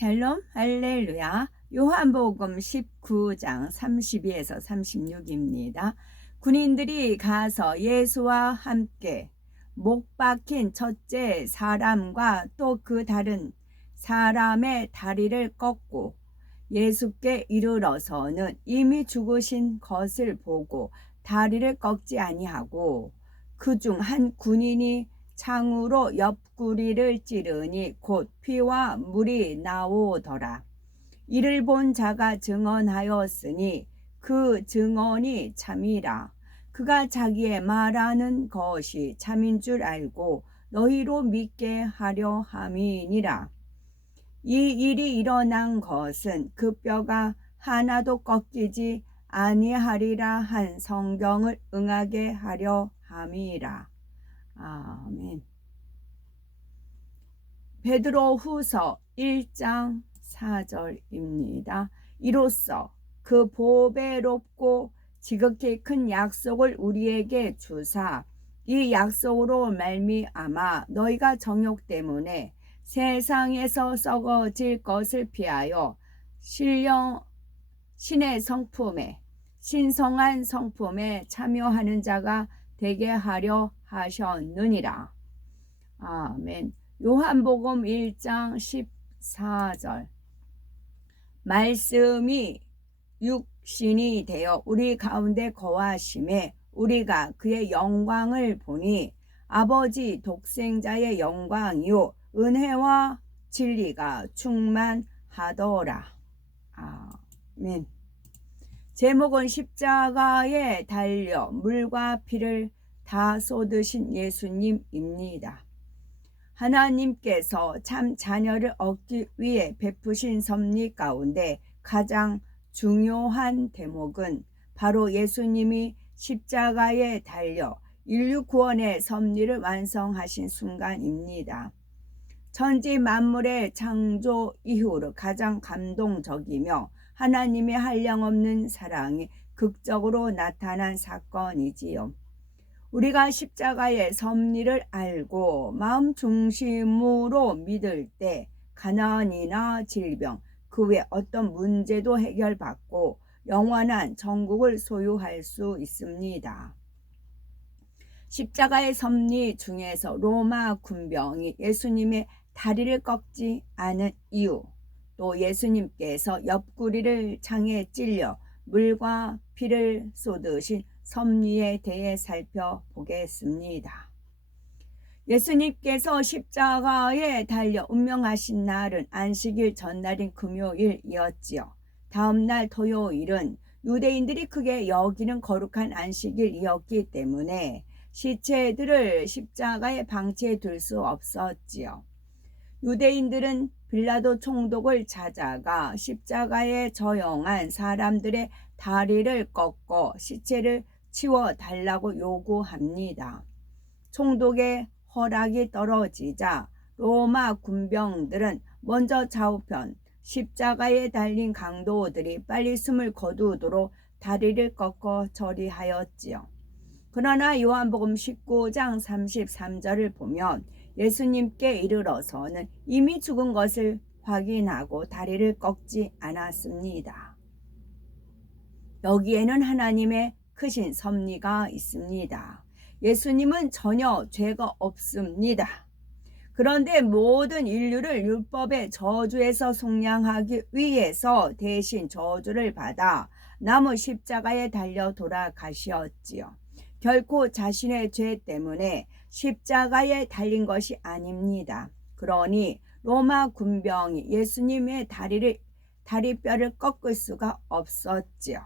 샬롬 할렐루야. 요한복음 19장 32에서 36입니다. 군인들이 가서 예수와 함께 못 박힌 첫째 사람과 또 그 다른 사람의 다리를 꺾고 예수께 이르러서는 이미 죽으신 것을 보고 다리를 꺾지 아니하고 그 중 한 군인이 창으로 옆구리를 찌르니 곧 피와 물이 나오더라. 이를 본 자가 증언하였으니 그 증언이 참이라. 그가 자기의 말하는 것이 참인 줄 알고 너희로 믿게 하려 함이니라. 이 일이 일어난 것은 그 뼈가 하나도 꺾이지 아니하리라 한 성경을 응하게 하려 함이라. 아멘. 베드로후서 1장 4절입니다. 이로써 그 보배롭고 지극히 큰 약속을 우리에게 주사 이 약속으로 말미암아 너희가 정욕 때문에 세상에서 썩어질 것을 피하여 신의 성품에 신성한 성품에 참여하는 자가 되게 하려 하셨느니라. 아멘. 요한복음 1장 14절. 말씀이 육신이 되어 우리 가운데 거하심에 우리가 그의 영광을 보니 아버지 독생자의 영광이요 은혜와 진리가 충만하더라. 아멘. 제목은 십자가에 달려 물과 피를 다 쏟으신 예수님입니다. 하나님께서 참 자녀를 얻기 위해 베푸신 섭리 가운데 가장 중요한 대목은 바로 예수님이 십자가에 달려 인류 구원의 섭리를 완성하신 순간입니다. 천지 만물의 창조 이후로 가장 감동적이며 하나님의 한량없는 사랑이 극적으로 나타난 사건이지요. 우리가 십자가의 섭리를 알고 마음 중심으로 믿을 때 가난이나 질병, 그 외 어떤 문제도 해결받고 영원한 천국을 소유할 수 있습니다. 십자가의 섭리 중에서 로마 군병이 예수님의 다리를 꺾지 않은 이유, 또 예수님께서 옆구리를 창에 찔려 물과 피를 쏟으신 섭리에 대해 살펴보겠습니다. 예수님께서 십자가에 달려 운명하신 날은 안식일 전날인 금요일이었지요. 다음 날 토요일은 유대인들이 크게 여기는 거룩한 안식일이었기 때문에 시체들을 십자가에 방치해 둘 수 없었지요. 유대인들은 빌라도 총독을 찾아가 십자가에 저용한 사람들의 다리를 꺾어 시체를 치워달라고 요구합니다. 총독의 허락이 떨어지자 로마 군병들은 먼저 좌우편 십자가에 달린 강도들이 빨리 숨을 거두도록 다리를 꺾어 처리하였지요. 그러나 요한복음 19장 33절을 보면 예수님께 이르러서는 이미 죽은 것을 확인하고 다리를 꺾지 않았습니다. 여기에는 하나님의 크신 섭리가 있습니다. 예수님은 전혀 죄가 없습니다. 그런데 모든 인류를 율법의 저주에서 속량하기 위해서 대신 저주를 받아 나무 십자가에 달려 돌아가셨지요. 결코 자신의 죄 때문에 십자가에 달린 것이 아닙니다. 그러니 로마 군병이 예수님의 다리뼈를 꺾을 수가 없었지요.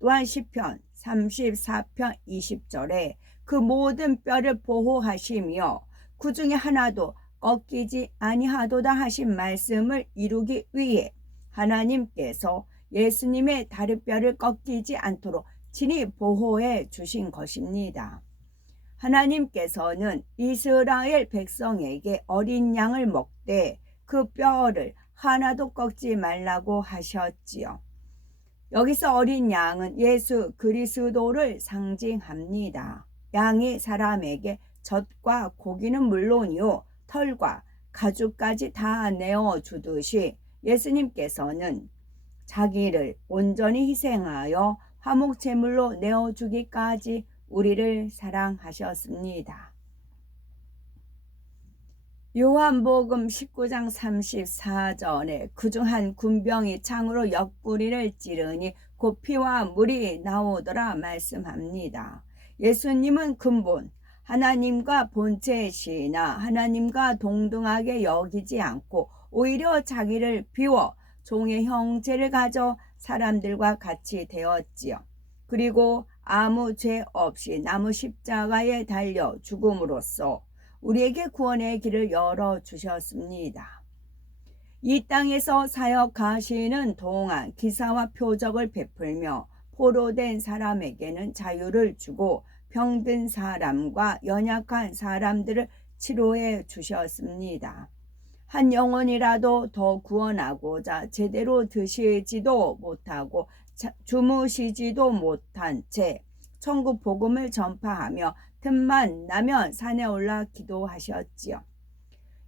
또한 시편 34편 20절에 그 모든 뼈를 보호하시며 그 중에 하나도 꺾이지 아니하도다 하신 말씀을 이루기 위해 하나님께서 예수님의 다리뼈를 꺾이지 않도록 친히 보호해 주신 것입니다. 하나님께서는 이스라엘 백성에게 어린 양을 먹되 그 뼈를 하나도 꺾지 말라고 하셨지요. 여기서 어린 양은 예수 그리스도를 상징합니다. 양이 사람에게 젖과 고기는 물론이요 털과 가죽까지 다 내어주듯이 예수님께서는 자기를 온전히 희생하여 화목제물로 내어주기까지 우리를 사랑하셨습니다. 요한복음 19장 34절에 그중 한 군병이 창으로 옆구리를 찌르니 곧 피와 물이 나오더라 말씀합니다. 예수님은 근본 하나님과 본체시나 하나님과 동등하게 여기지 않고 오히려 자기를 비워 종의 형체를 가져 사람들과 같이 되었지요. 그리고 아무 죄 없이 나무 십자가에 달려 죽음으로써 우리에게 구원의 길을 열어주셨습니다. 이 땅에서 사역하시는 동안 기사와 표적을 베풀며 포로된 사람에게는 자유를 주고 병든 사람과 연약한 사람들을 치료해 주셨습니다. 한 영혼이라도 더 구원하고자 제대로 드시지도 못하고 주무시지도 못한 채 천국 복음을 전파하며 틈만 나면 산에 올라 기도하셨지요.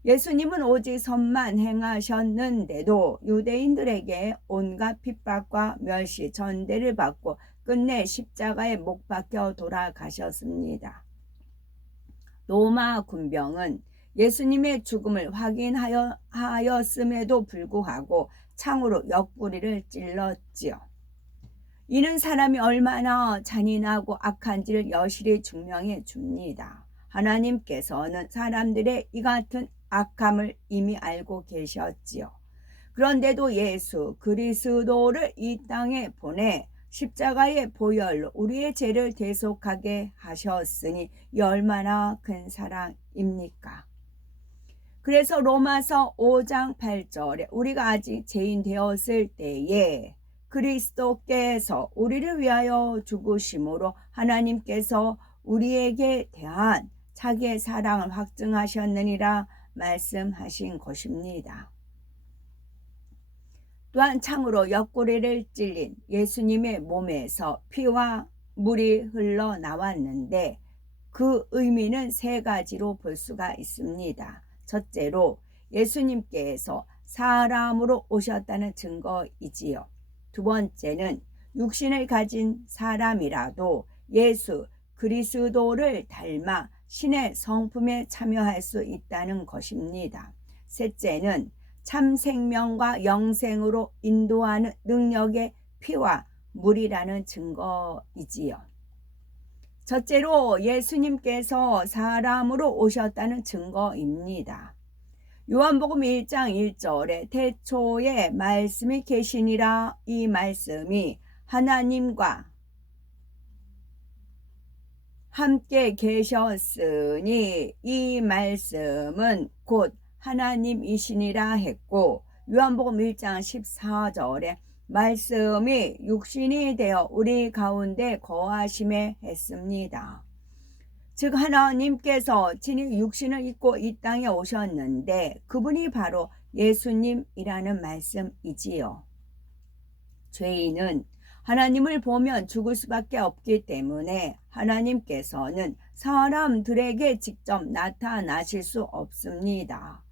예수님은 오직 선만 행하셨는데도 유대인들에게 온갖 핍박과 멸시, 전대를 받고 끝내 십자가에 못 박혀 돌아가셨습니다. 로마 군병은 예수님의 죽음을 확인하였음에도 불구하고 창으로 옆구리를 찔렀지요. 이는 사람이 얼마나 잔인하고 악한지를 여실히 증명해 줍니다. 하나님께서는 사람들의 이 같은 악함을 이미 알고 계셨지요. 그런데도 예수 그리스도를 이 땅에 보내 십자가의 보혈로 우리의 죄를 대속하게 하셨으니 이 얼마나 큰 사랑입니까? 그래서 로마서 5장 8절에 우리가 아직 죄인 되었을 때에 그리스도께서 우리를 위하여 죽으심으로 하나님께서 우리에게 대한 자기의 사랑을 확증하셨느니라 말씀하신 것입니다. 또한 창으로 옆구리를 찔린 예수님의 몸에서 피와 물이 흘러나왔는데 그 의미는 세 가지로 볼 수가 있습니다. 첫째로 예수님께서 사람으로 오셨다는 증거이지요. 두 번째는 육신을 가진 사람이라도 예수 그리스도를 닮아 신의 성품에 참여할 수 있다는 것입니다. 셋째는 참 생명과 영생으로 인도하는 능력의 피와 물이라는 증거이지요. 첫째로 예수님께서 사람으로 오셨다는 증거입니다. 요한복음 1장 1절에 태초에 말씀이 계시니라, 이 말씀이 하나님과 함께 계셨으니 이 말씀은 곧 하나님이시니라 했고, 요한복음 1장 14절에 말씀이 육신이 되어 우리 가운데 거하심에 했습니다. 즉 하나님께서 친히 육신을 입고 이 땅에 오셨는데 그분이 바로 예수님이라는 말씀이지요. 죄인은 하나님을 보면 죽을 수밖에 없기 때문에 하나님께서는 사람들에게 직접 나타나실 수 없습니다.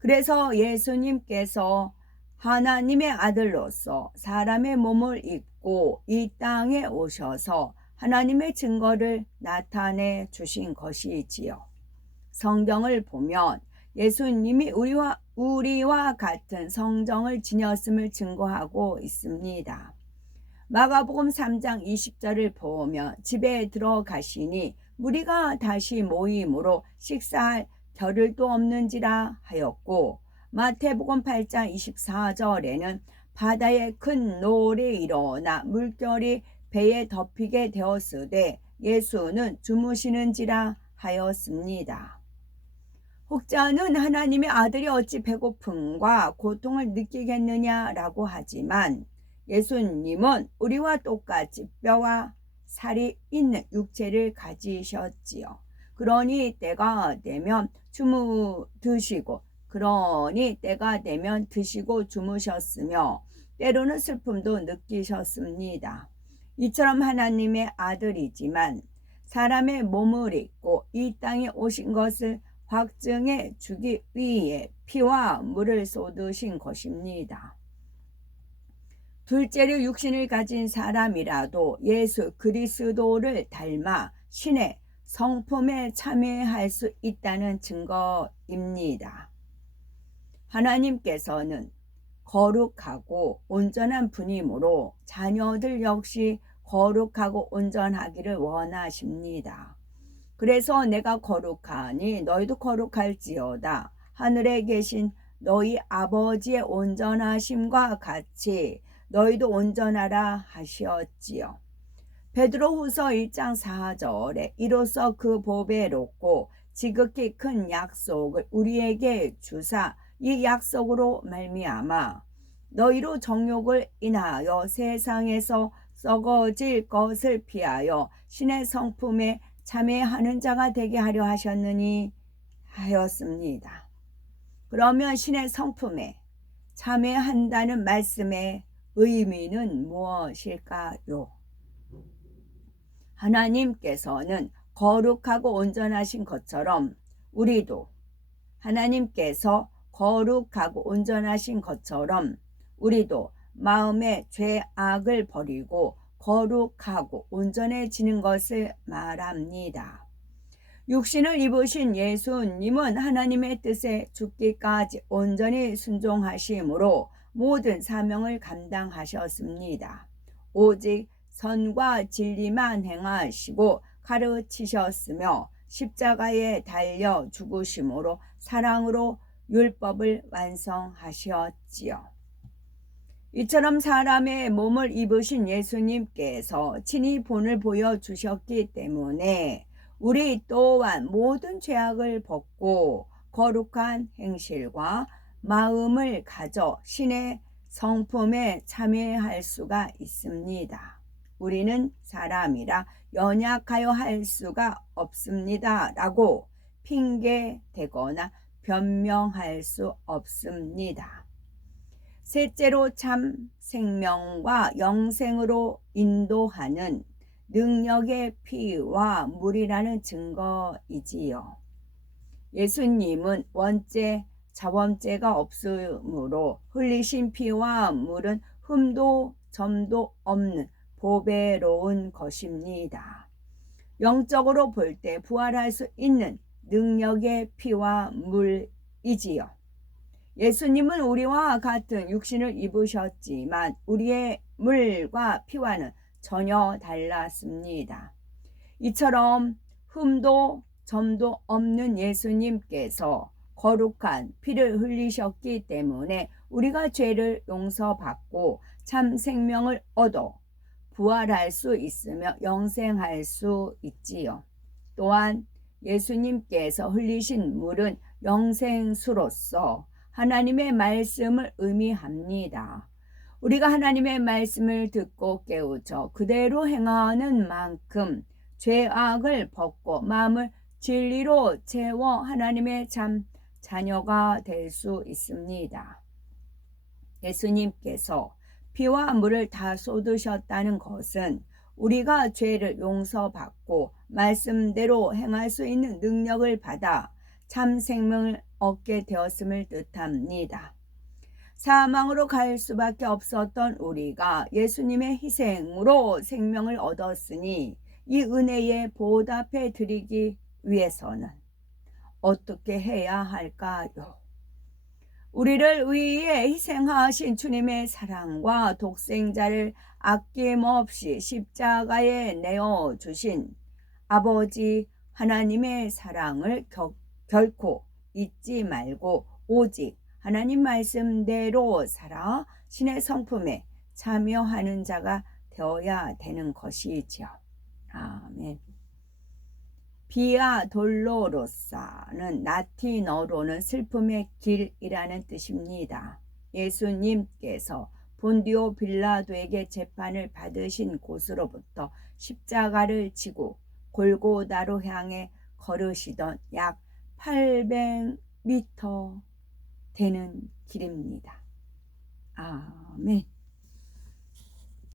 그래서 예수님께서 하나님의 아들로서 사람의 몸을 입고 이 땅에 오셔서 하나님의 증거를 나타내 주신 것이지요. 성경을 보면 예수님이 우리와 같은 성정을 지녔음을 증거하고 있습니다. 마가복음 3장 20절을 보면 집에 들어가시니 무리가 다시 모임으로 식사할 겨를도 없는지라 하였고, 마태복음 8장 24절에는 바다에 큰 노을이 일어나 물결이 배에 덮이게 되었으되 예수는 주무시는지라 하였습니다. 혹자는 하나님의 아들이 어찌 배고픔과 고통을 느끼겠느냐라고 하지만 예수님은 우리와 똑같이 뼈와 살이 있는 육체를 가지셨지요. 그러니 때가 되면 드시고 주무셨으며 때로는 슬픔도 느끼셨습니다. 이처럼 하나님의 아들이지만 사람의 몸을 입고 이 땅에 오신 것을 확증해 주기 위해 피와 물을 쏟으신 것입니다. 둘째로 육신을 가진 사람이라도 예수 그리스도를 닮아 신의 성품에 참여할 수 있다는 증거입니다. 하나님께서는 거룩하고 온전한 분이므로 자녀들 역시 거룩하고 온전하기를 원하십니다. 그래서 내가 거룩하니 너희도 거룩할지어다. 하늘에 계신 너희 아버지의 온전하심과 같이 너희도 온전하라 하시었지요. 베드로후서 1장 4절에 이로써 그 보배롭고 지극히 큰 약속을 우리에게 주사 이 약속으로 말미암아 너희로 정욕을 인하여 세상에서 썩어질 것을 피하여 신의 성품에 참여하는 자가 되게 하려 하셨느니 하였습니다. 그러면 신의 성품에 참여한다는 말씀의 의미는 무엇일까요? 하나님께서는 거룩하고 온전하신 것처럼 우리도 하나님께서 거룩하고 온전하신 것처럼 우리도 마음의 죄악을 버리고 거룩하고 온전해지는 것을 말합니다. 육신을 입으신 예수님은 하나님의 뜻에 죽기까지 온전히 순종하심으로 모든 사명을 감당하셨습니다. 오직 선과 진리만 행하시고 가르치셨으며 십자가에 달려 죽으심으로 사랑으로 율법을 완성하셨지요. 이처럼 사람의 몸을 입으신 예수님께서 친히 본을 보여주셨기 때문에 우리 또한 모든 죄악을 벗고 거룩한 행실과 마음을 가져 신의 성품에 참여할 수가 있습니다. 우리는 사람이라 연약하여 할 수가 없습니다. 라고 핑계대거나 변명할 수 없습니다. 셋째로 참 생명과 영생으로 인도하는 능력의 피와 물이라는 증거이지요. 예수님은 원죄, 자범죄가 없으므로 흘리신 피와 물은 흠도 점도 없는 보배로운 것입니다. 영적으로 볼 때 부활할 수 있는 능력의 피와 물이지요. 예수님은 우리와 같은 육신을 입으셨지만 우리의 물과 피와는 전혀 달랐습니다. 이처럼 흠도 점도 없는 예수님께서 거룩한 피를 흘리셨기 때문에 우리가 죄를 용서받고 참 생명을 얻어 부활할 수 있으며 영생할 수 있지요. 또한 예수님께서 흘리신 물은 영생수로서 하나님의 말씀을 의미합니다. 우리가 하나님의 말씀을 듣고 깨우쳐 그대로 행하는 만큼 죄악을 벗고 마음을 진리로 채워 하나님의 참 자녀가 될 수 있습니다. 예수님께서 피와 물을 다 쏟으셨다는 것은 우리가 죄를 용서받고 말씀대로 행할 수 있는 능력을 받아 참 생명을 얻게 되었음을 뜻합니다. 사망으로 갈 수밖에 없었던 우리가 예수님의 희생으로 생명을 얻었으니 이 은혜에 보답해 드리기 위해서는 어떻게 해야 할까요? 우리를 위해 희생하신 주님의 사랑과 독생자를 아낌없이 십자가에 내어주신 아버지 하나님의 사랑을 결코 잊지 말고 오직 하나님 말씀대로 살아 신의 성품에 참여하는 자가 되어야 되는 것이지요. 아멘. 비아 돌로로사는 라틴어로는 슬픔의 길이라는 뜻입니다. 예수님께서 본디오 빌라도에게 재판을 받으신 곳으로부터 십자가를 지고 골고다로 향해 걸으시던 약 800m 되는 길입니다. 아멘.